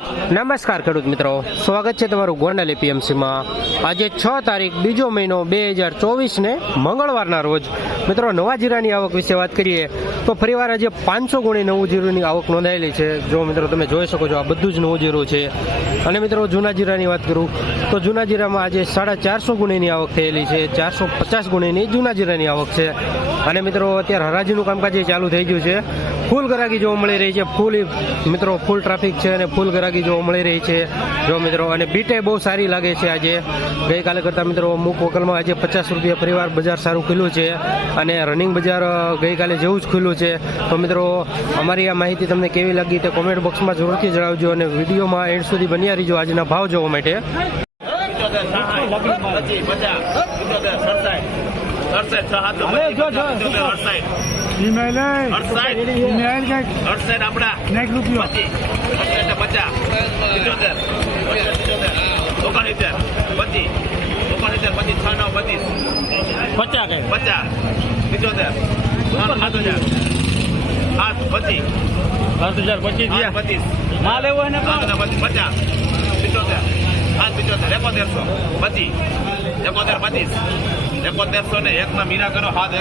નમસ્કાર ખેડૂત મિત્રો, સ્વાગત છે તમારું ગોંડલ એપીએમસીમાં। આજે 6 તારીખ 2 મહિનો 2024 ને મંગળવારના રોજ મિત્રો નવા જીરાની આવક વિશે વાત કરીએ તો ફરીવાર આજે 500 ગુણી નવું જીરુની આવક નોંધાયેલી છે। જો મિત્રો તમે જોઈ શકો છો આ બધું જ નવું જીરું છે। અને મિત્રો જૂના જીરાની વાત કરું તો જૂના જીરામાં આજે 450 ગુણીની આવક થયેલી છે। 450 ગુણીની જૂના જીરાની આવક છે। અને મિત્રો અત્યારે હરાજીનું કામકાજ ચાલુ થઈ ગયું છે। ફૂલ ગરાગી જોવા મળી રહી છે। મિત્રો ફૂલ ટ્રાફિક છે અને ફૂલ ગરાગી જોવા મળી રહી છે। જો મિત્રો અને બીટે બહુ સારી લાગે છે આજે ગઈકાલે કરતાં મિત્રો અમુક વકલમાં આજે 50 રૂપિયા ફરીવાર બજાર સારું ખુલ્યું છે અને રનિંગ બજાર ગઈકાલે જેવું જ ખુલ્લું છે। તો મિત્રો અમારી આ માહિતી તમને કેવી લાગી તે કોમેન્ટ બોક્સમાં જરૂરથી જણાવજો અને વિડીયોમાં એન્ડ સુધી બન્યા રહીજો આજના ભાવ જોવા માટે। મીરા કરો હાથ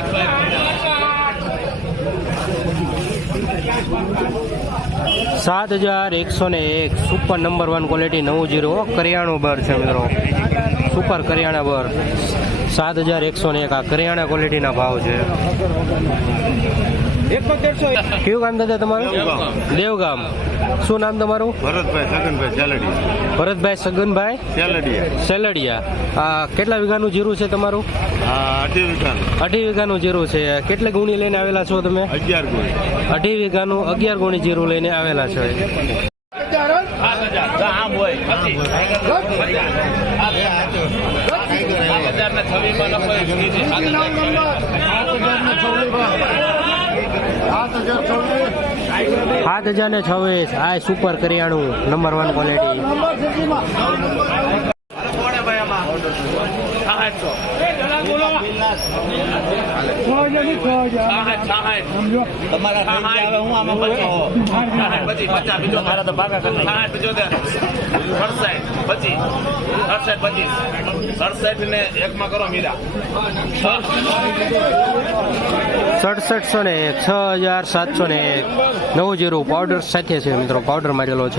7101 સુપર નંબર 1 ક્વોલિટી નવું જીરું કરિયાણું બર છે મિત્રો, સુપર કરિયાણા બર 7101 આ કરિયાણા ક્વોલિટીના ભાવ છે। કયું ગામ દાદા તમારું? દેવગામ। શું નામ તમારું? ભરતભાઈ સગનભાઈ સેલડિયા। ભરતભાઈ સગનભાઈ સેલડિયા। આ કેટલા વીઘાનું જીરું છે તમારું? 2.5 વીઘાનું। 2.5 વીઘાનું જીરું છે। કેટલી ગુણી લઈને આવેલા છો તમે? 11 ગુણી। 2.5 વીઘાનું 11 ગુણી જીરું લઈને આવેલા છે। સાત 7026 આ સુપર કરિયાણું નંબર 1 ક્વોલિટી। ને એકમાં કરો મીરા 6701 6701 નવું જીરું પાવડર સાથે છે મિત્રો, પાવડર મારેલો છે।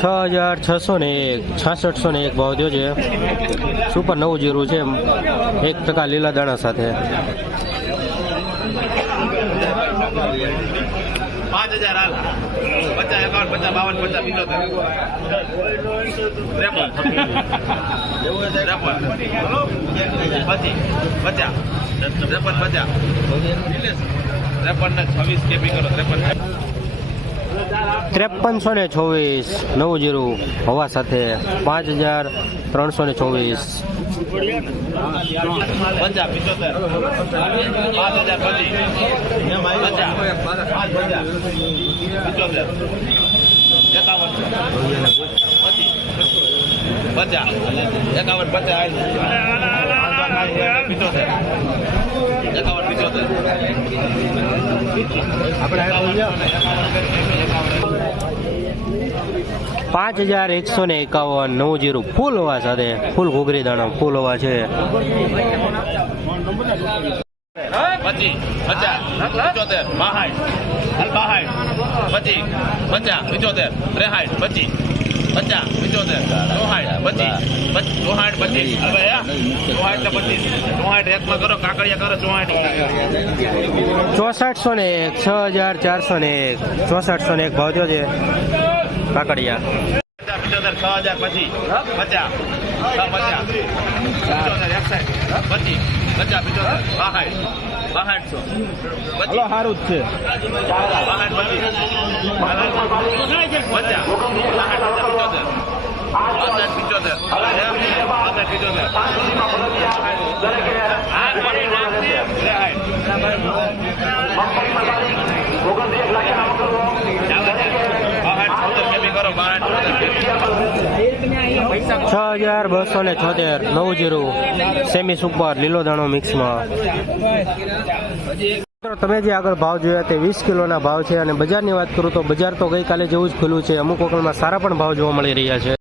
$6,601 ભાવ થયો છે। સુપર નવું જીરું છે 1% લીલા દાણા સાથે। 5000 હાલ 50 51 52 5326 નવું જીરું હવા સાથે 5324। $5151 નવું જીરું ફૂલ હવા સાથે, ફૂલ ઘૂઘરી દાણા ફૂલ હવા છે। 6401 6401 ભાવ થયો છે કાકડિયા। 6000 પછી 50 50 50 50 50 50 6200 હલો સારું જ છે 6276 નવું જીરું સેમી સુપર લીલો દાણો મિક્સમાં. મિત્રો તમે જે આગળ ભાવ જોયા તે 20 કિલોના ભાવ છે અને બજારની વાત કરું તો બજાર તો ગઈકાલે જેવું જ ખુલ્લું છે. અમુક વખતમાં સારા પણ ભાવ જોવા મળી રહ્યા છે.